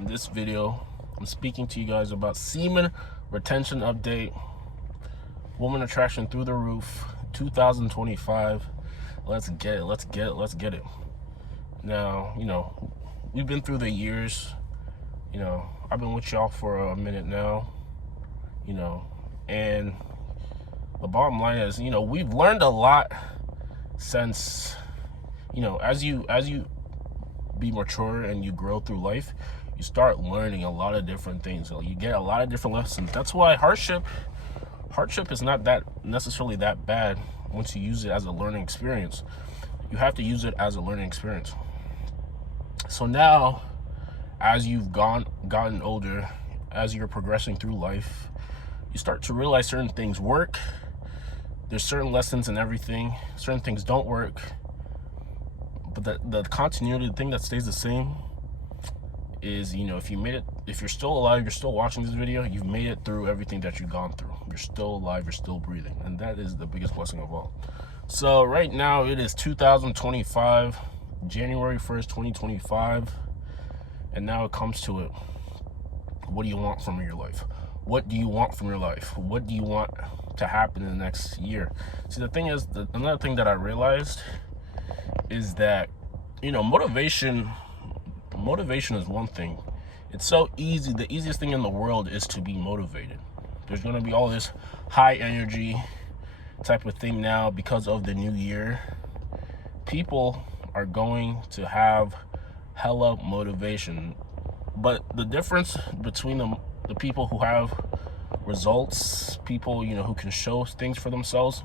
In this video, I'm speaking to you guys about semen retention update, woman attraction through the roof, 2025. Let's get it. Now, we've been through the years. I've been with y'all for a minute now, and the bottom line is, we've learned a lot since, as you be mature and you grow through life, you start learning a lot of different things. So you get a lot of different lessons. That's why hardship is not that necessarily that bad once you use it as a learning experience. You have to use it as a learning experience. So now, as you've gotten older, as you're progressing through life, you start to realize certain things work. There's certain lessons in everything. Certain things don't work. But the continuity, the thing that stays the same is, if you made it, if you're still alive, you're still watching this video, you've made it through everything that you've gone through. You're still alive, you're still breathing. And that is the biggest blessing of all. So right now it is 2025, January 1st, 2025. And now it comes to it. What do you want from your life? What do you want from your life? What do you want to happen in the next year? See, the thing is, another thing that I realized is that, motivation is one thing. It's so easy. The easiest thing in the world is to be motivated. There's going to be all this high energy type of thing now because of the new year. People are going to have hella motivation. But the difference between the people who have results, people, who can show things for themselves,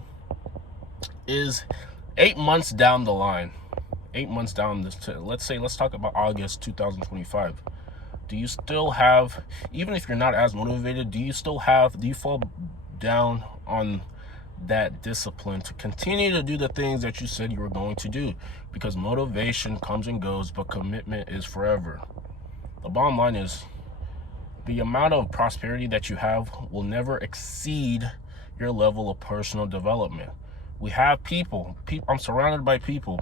is 8 months down the line. 8 months down this, let's talk about August 2025. Do you still have, even if you're not as motivated, do you fall down on that discipline to continue to do the things that you said you were going to do? Because motivation comes and goes, but commitment is forever. The bottom line is, the amount of prosperity that you have will never exceed your level of personal development. We have people, I'm surrounded by people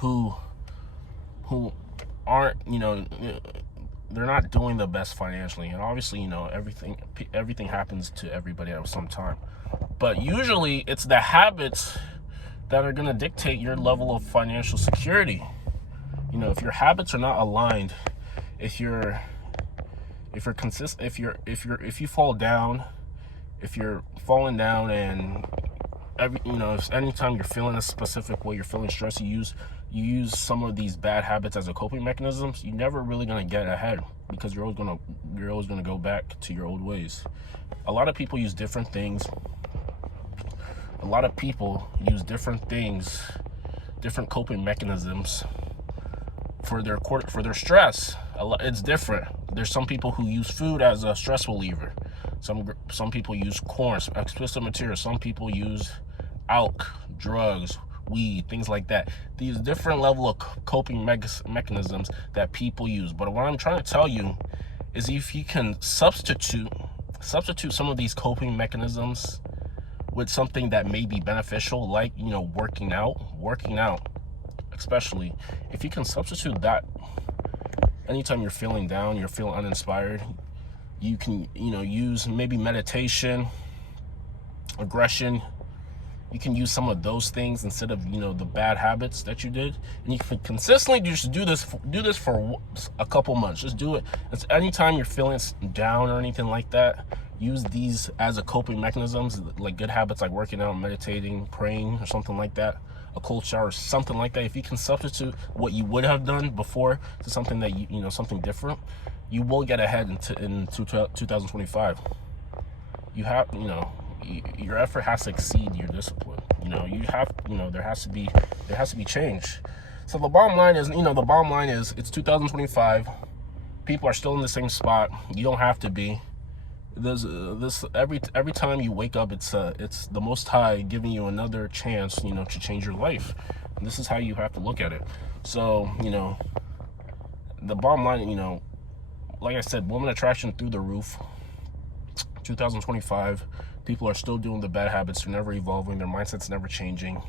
who aren't, they're not doing the best financially. And obviously, everything happens to everybody at some time. But usually it's the habits that are going to dictate your level of financial security. If your habits are not aligned, if you fall down, if you're falling down, and if anytime you're feeling a specific way, you're feeling stressed, you use some of these bad habits as a coping mechanisms, you're never really going to get ahead, because you're always going to go back to your old ways. A lot of people use different things. A lot of people use different things, different coping mechanisms for their stress. It's different. There's some people who use food as a stress reliever. Some people use corn, explicit material. Some people use alk, drugs, weed, things like that. These different level of coping mechanisms that people use. But what I'm trying to tell you is, if you can substitute some of these coping mechanisms with something that may be beneficial, like, working out, especially if you can substitute that. Anytime you're feeling down, you're feeling uninspired, you can, use maybe meditation, aggression. You can use some of those things instead of, the bad habits that you did. And you can consistently just do this for a couple months. Just do it. It's anytime you're feeling down or anything like that, use these as a coping mechanisms, like good habits like working out, meditating, praying, or something like that. A cold shower, something like that. If you can substitute what you would have done before to something that something different, you will get ahead in 2025. You have, your effort has to exceed your discipline. There has to be change. So the bottom line is, it's 2025. People are still in the same spot. You don't have to be. This every time you wake up, it's the Most High giving you another chance, to change your life. And this is how you have to look at it. So, the bottom line, like I said, woman attraction through the roof. 2025, people are still doing the bad habits. They're never evolving. Their mindset's never changing.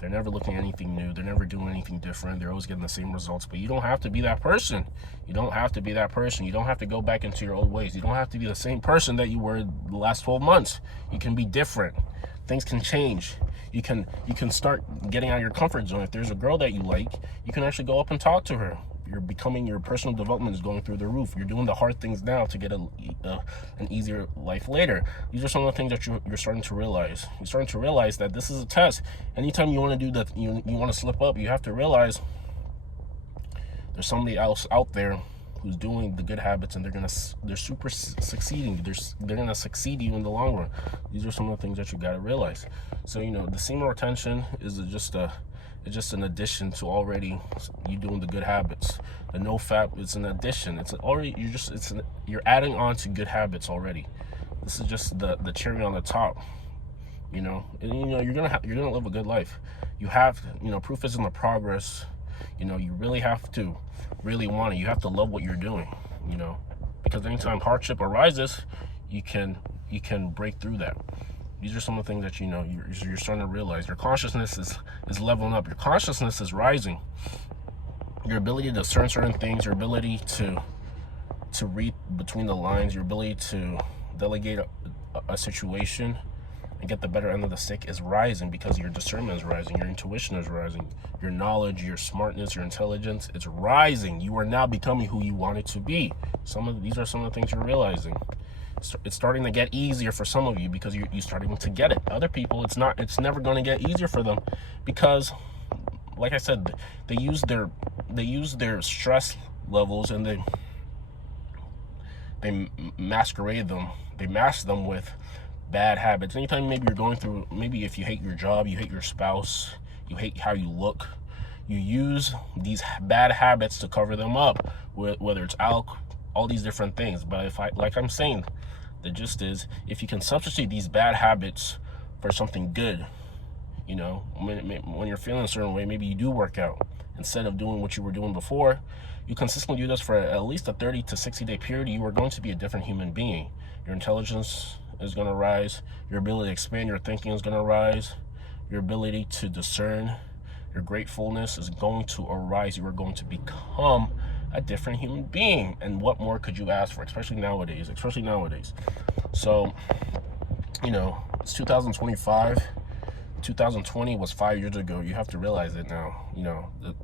They're never looking at anything new. They're never doing anything different. They're always getting the same results. But you don't have to be that person. You don't have to be that person. You don't have to go back into your old ways. You don't have to be the same person that you were the last 12 months. You can be different. Things can change. You can start getting out of your comfort zone. If there's a girl that you like, you can actually go up and talk to her. Your personal development is going through the roof. You're doing the hard things now to get an easier life later. These are some of the things that you're starting to realize. You're starting to realize that this is a test. Anytime you want to do that, you want to slip up, you have to realize there's somebody else out there who's doing the good habits, and they're super succeeding. They're gonna succeed you in the long run. These are some of the things that you gotta realize. So the semen retention is just an addition to already you doing the good habits. The no fap, it's an addition. It's already you're adding on to good habits already. This is just the cherry on the top. You're gonna live a good life. You have proof is in the progress. You really have to really want it. You have to love what you're doing. Because anytime hardship arises, you can break through that. These are some of the things that you're starting to realize. Your consciousness is leveling up. Your consciousness is rising. Your ability to discern certain things, your ability to read between the lines, your ability to delegate a situation and get the better end of the stick is rising, because your discernment is rising, your intuition is rising, your knowledge, your smartness, your intelligence, it's rising. You are now becoming who you wanted to be. These are some of the things you're realizing. It's starting to get easier for some of you because you're starting to get it. Other people, it's never going to get easier for them, because like I said, they use their stress levels, and they masquerade them. They mask them with bad habits. Anytime maybe you're going through, maybe if you hate your job, you hate your spouse, you hate how you look, you use these bad habits to cover them up, whether it's alcohol, all these different things. But like I'm saying, the gist is, if you can substitute these bad habits for something good, when you're feeling a certain way, maybe you do work out instead of doing what you were doing before. You consistently do this for at least a 30 to 60 day period, you are going to be a different human being. Your intelligence is going to rise. Your ability to expand your thinking is going to rise. Your ability to discern, your gratefulness is going to arise. You are going to become a different human being. And what more could you ask for, especially nowadays? So, it's 2025. 2020 was 5 years ago. You have to realize it now.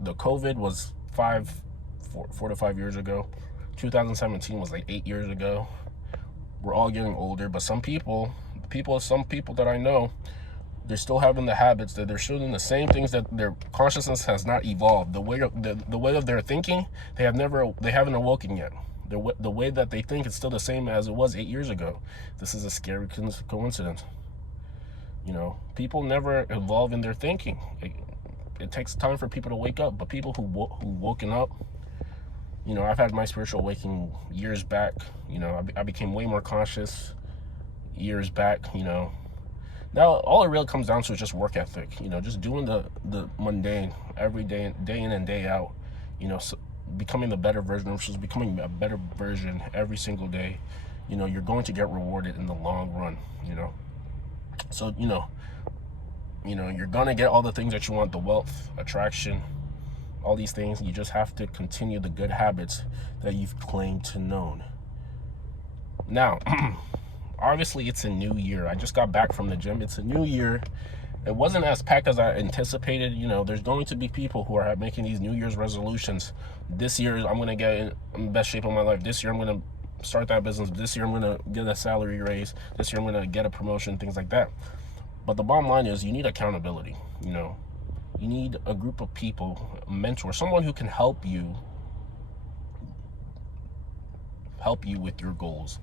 The COVID was 4 to 5 years ago. 2017 was like 8 years ago. We're all getting older, but some people that I know, they're still having the habits, that they're still doing the same things, that their consciousness has not evolved. The way of their thinking, they haven't awoken yet. The way that they think is still the same as it was 8 years ago. This is a scary coincidence. People never evolve in their thinking. It takes time for people to wake up, but people who woken up, I've had my spiritual awakening years back. I became way more conscious years back. Now all it really comes down to is just work ethic. Just doing the mundane every day in and day out. So becoming the better version of yourself, becoming a better version every single day. You're going to get rewarded in the long run. So you're gonna get all the things that you want: the wealth, attraction, all these things. You just have to continue the good habits that you've claimed to know. Now, obviously, it's a new year. I just got back from the gym. It's a new year. It wasn't as packed as I anticipated. There's going to be people who are making these New Year's resolutions. This year, I'm going to get in the best shape of my life. This year, I'm going to start that business. This year, I'm going to get a salary raise. This year, I'm going to get a promotion, things like that. But the bottom line is, you need accountability. You need a group of people, a mentor, someone who can help you with your goals.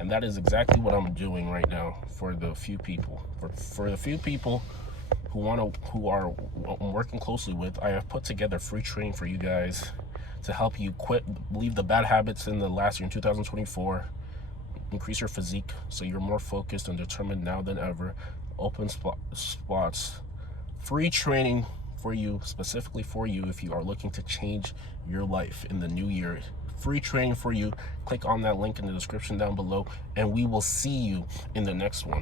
And that is exactly what I'm doing right now for the few people. For the few people who are working closely with, I have put together free training for you guys to help you leave the bad habits in the last year in 2024, increase your physique so you're more focused and determined now than ever. Open spots, free training for you, specifically for you if you are looking to change your life in the new year. Free training for you. Click on that link in the description down below, and we will see you in the next one.